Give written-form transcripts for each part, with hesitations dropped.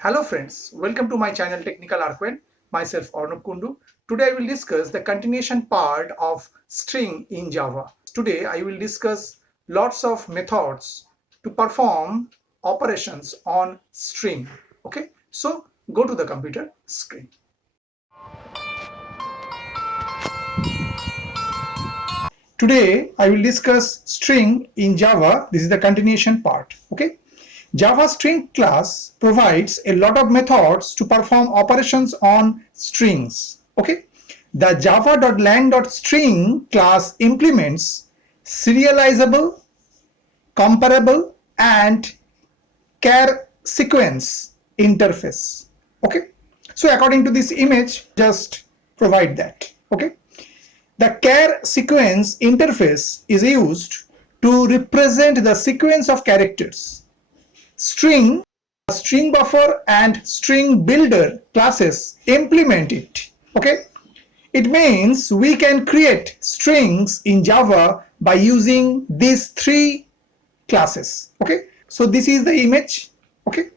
Hello friends, welcome to my channel Technical Arquen. Myself Arnab Kundu. Today I will discuss the continuation part of string in Java. Today I will discuss lots of methods to perform operations on string. Okay, so go to the computer screen. Today I will discuss string in Java. This is the continuation part. Okay. Java string class provides a lot of methods to perform operations on strings. Okay. The java.lang.string class implements serializable, comparable, and char sequence interface. Okay. So according to this image, just provide that. Okay. The char sequence interface is used to represent the sequence of characters. String buffer and string builder classes implement it. Okay, it means we can create strings in Java by using these three classes. Okay, so this is the image. Okay,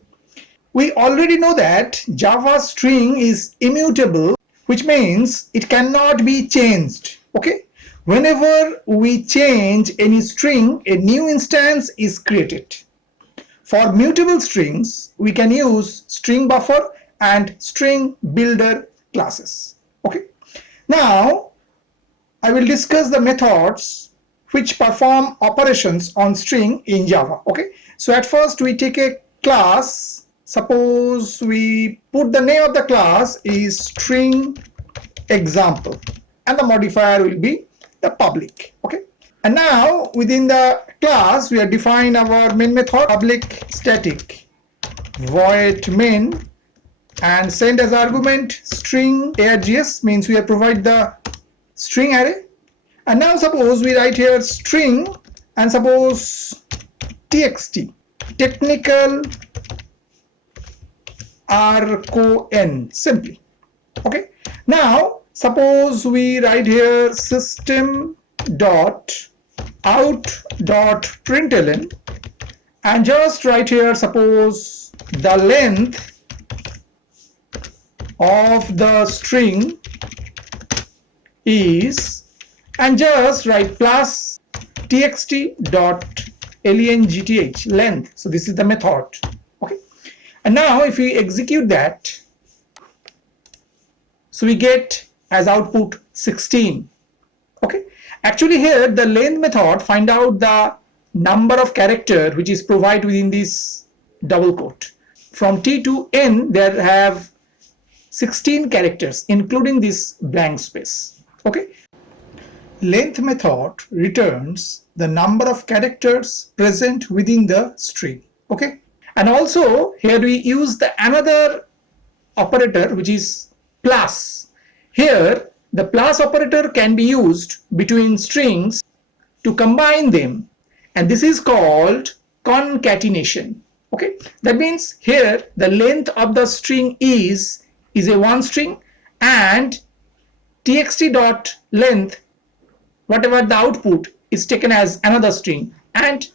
we already know that Java string is immutable, which means it cannot be changed. Okay, whenever we change any string, a new instance is created. For mutable strings, we can use string buffer and string builder classes. Okay. Now, I will discuss the methods which perform operations on string in Java. Okay. So at first we take a class. Suppose we put the name of the class is string example, and the modifier will be the public. Okay. And now within the class we are define our main method public static void main and send as argument string args, means we have provide the string array. And now suppose we write here string and suppose txt technical arcon simply. Okay, now suppose we write here system dot out dot println and just write here suppose the length of the string is, and just write plus txt dot length length. So this is the method. Okay, and now if we execute that, so we get as output 16. Okay, actually here the length method find out the number of character which is provided within this double quote. From t to n there have 16 characters including this blank space. Okay, length method returns the number of characters present within the string. Okay, and also here we use the another operator which is plus. Here the plus operator can be used between strings to combine them, and this is called concatenation. Okay, that means here the length of the string is a one string, and txt dot length, whatever the output, is taken as another string, and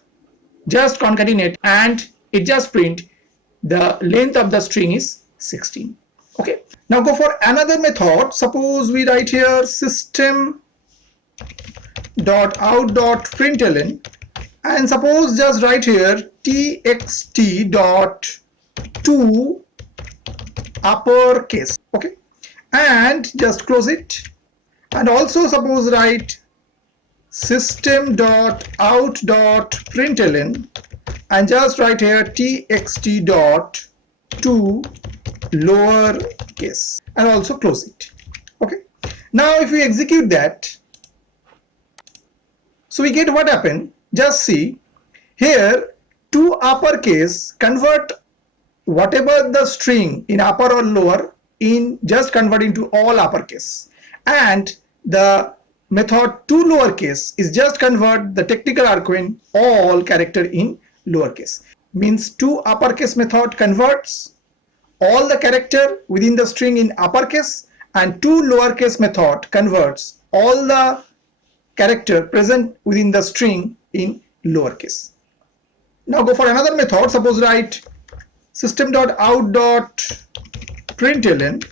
just concatenate and it just print the length of the string is 16. Okay, now go for another method. Suppose we write here system dot out dot println and suppose just write here txt dot to uppercase. Okay, and just close it, and also suppose write system dot out dot println and just write here txt dot to lowercase and also close it. Okay, now if we execute that, so we get what happened. Just see here toUpperCase convert whatever the string in upper or lower in just convert into all uppercase, and the method toLowerCase is just convert the technical arcane all character in lowercase. Means toUpperCase method converts all the character within the string in uppercase, and toLowerCase method converts all the character present within the string in lowercase. Now go for another method. Suppose write system.out.println,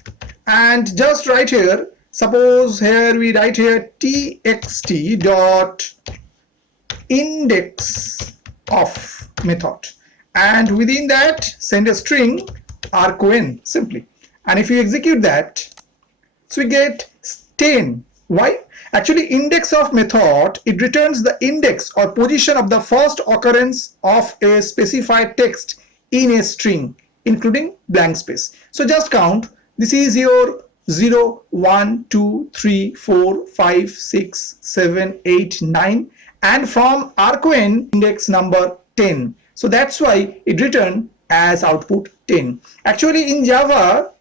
and just right here, suppose here we write here txt dot indexOf method, and within that send a string arqn simply, and if you execute that, so we get 10. Why? Actually, indexOf method, it returns the index or position of the first occurrence of a specified text in a string, including blank space. So just count. This is your 0, 1, 2, 3, 4, 5, 6, 7, 8, 9, and from arqn index number 10. So that's why it returned as output 10. Actually, in Java,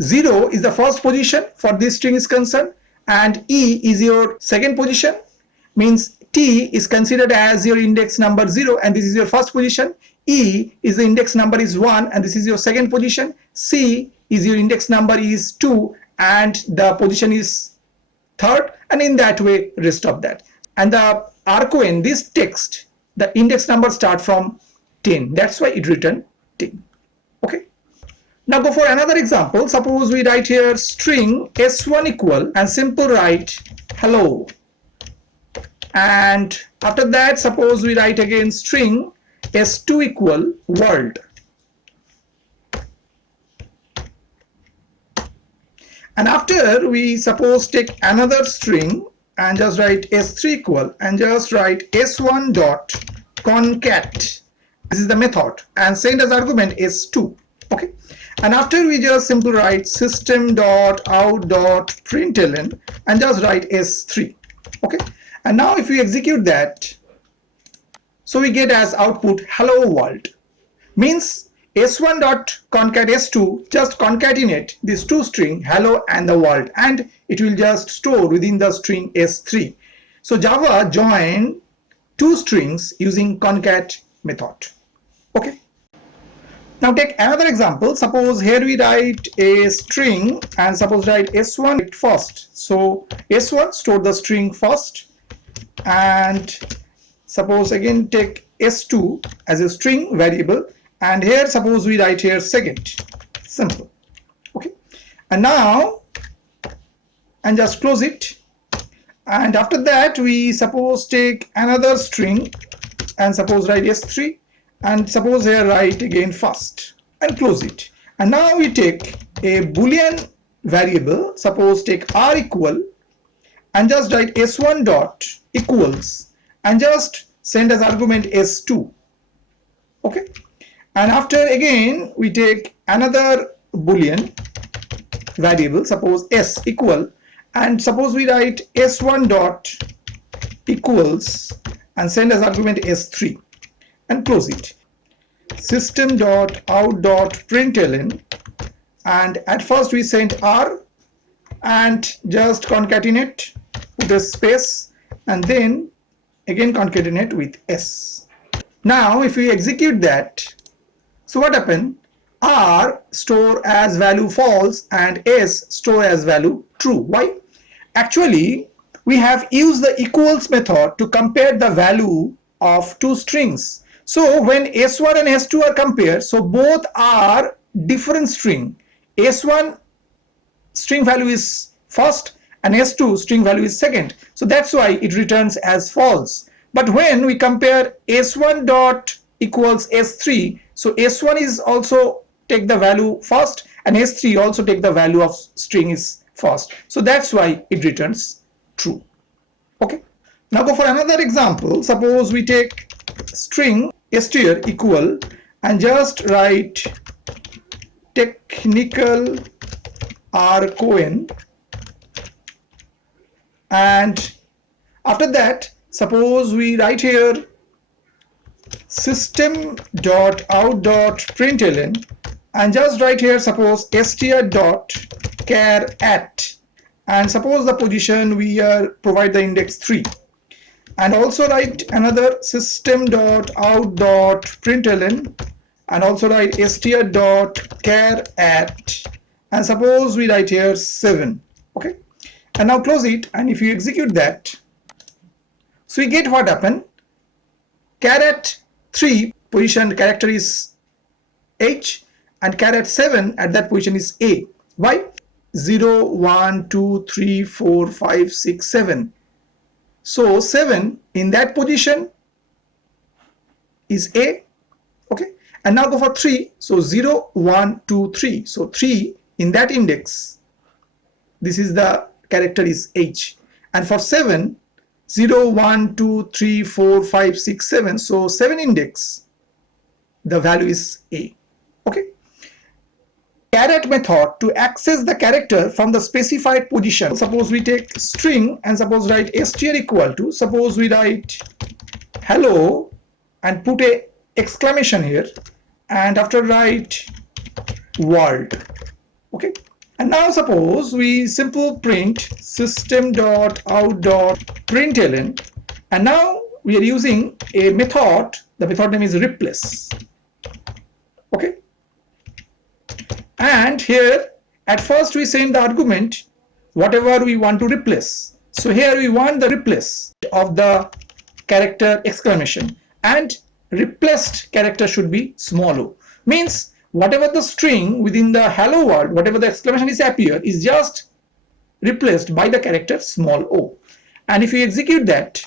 0 is the first position for this string is concerned, and E is your second position, means T is considered as your index number 0 and this is your first position. E is the index number is 1 and this is your second position. C is your index number is 2 and the position is third, and in that way rest of that. And the arqn, this text, the index number start from 10. That's why it returned 10. Okay. Now go for another example. Suppose we write here string s1 equal and simple write hello, and after that suppose we write again string s2 equal world, and after we suppose take another string and just write s3 equal and just write s1 dot concat, this is the method, and send as argument s2. Okay, and after we just simply write system.out.println and just write s3. Okay, and now if we execute that, so we get as output hello world, means s1.concat s2 just concatenate these two string hello and the world, and it will just store within the string s3. So Java join two strings using concat method. Okay. Now take another example. Suppose here we write a string and suppose write s1 first. So s1 store the string first, and suppose again take s2 as a string variable, and here suppose we write here second. Simple. Okay, and now and just close it, and after that we suppose take another string and suppose write s3, and suppose here write again first and close it, and now we take a boolean variable, suppose take r equal and just write s1 dot equals and just send as argument s2. Okay, and after again we take another boolean variable, suppose s equal, and suppose we write s1 dot equals and send as argument s3 and close it. System.out.println, and at first we send r and just concatenate with a space and then again concatenate with s. Now if we execute that, so what happened? R store as value false and s store as value true. Why? Actually we have used the equals method to compare the value of two strings. So when s1 and s2 are compared, so both are different string. s1 string value is first and s2 string value is second. So that's why it returns as false. But when we compare s1 dot equals s3, so s1 is also take the value first and s3 also take the value of string is first. So that's why it returns true. Okay. Now go for another example. Suppose we take string str equal and just write technical arqn, and after that suppose we write here system.out.println and just write here suppose str.charAt, and suppose the position we provide the index 3, and also write another system.out.println and also write str.charAt, and suppose we write here 7. Okay, and now close it, and if you execute that, so we get what happened. charAt 3 position character is H, and charAt 7 at that position is A. Why? 0, 1, 2, 3, 4, 5, 6, 7. So 7 in that position is A. Okay. And now go for 3. So 0, 1, 2, 3. So 3 in that index, this is the character is H. And for 7, 0, 1, 2, 3, 4, 5, 6, 7. So 7 index, the value is A. Okay. charAt method to access the character from the specified position. Suppose we take string and suppose write str equal to, suppose we write hello and put a exclamation here, and after write world. Okay. And now suppose we simple print system.out.println, and now we are using a method, the method name is replace. Okay. And here at first we send the argument whatever we want to replace. So here we want the replace of the character exclamation, and replaced character should be small o. Means whatever the string within the hello world, whatever the exclamation is appear, is just replaced by the character small o. And if you execute that,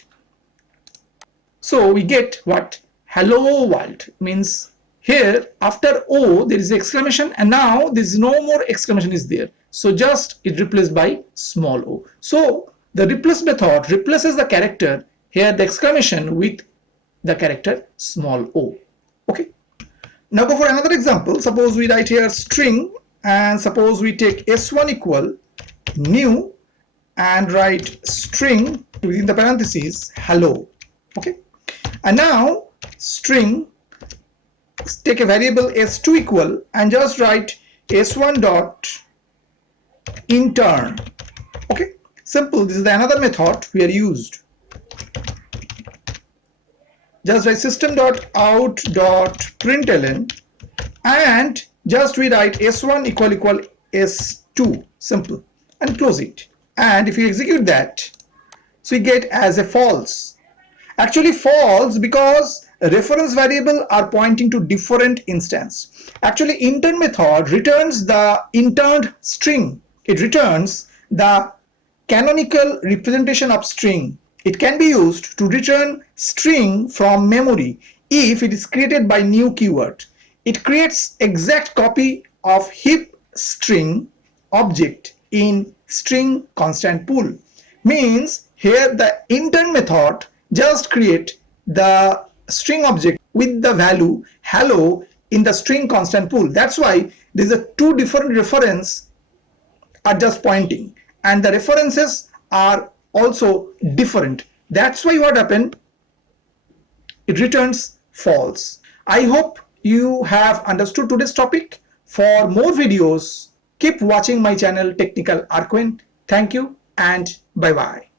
so we get what? Hello world. Means here after O there is exclamation, and now there is no more exclamation is there. So just it replaced by small o. So the replace method replaces the character, here the exclamation, with the character small o. Okay. Now go for another example. Suppose we write here string, and suppose we take s1 equal new and write string within the parentheses hello. Okay. And now string, take a variable s2 equal and just write s1 dot intern. Okay. Simple. This is the another method we are used. Just write system.out.println and just we write s1 equal s2. Simple. And close it. And if you execute that, so you get as a false. Actually false because reference variable are pointing to different instance. Actually intern method returns the interned string. It returns the canonical representation of string. It can be used to return string from memory if it is created by new keyword. It creates exact copy of heap string object in string constant pool. Means here the intern method just create the string object with the value hello in the string constant pool. That's why there is a two different reference are just pointing, and the references are also different. That's why what happened, it returns false. I hope you have understood today's topic. For more videos, keep watching my channel Technical Arquin. Thank you and bye bye.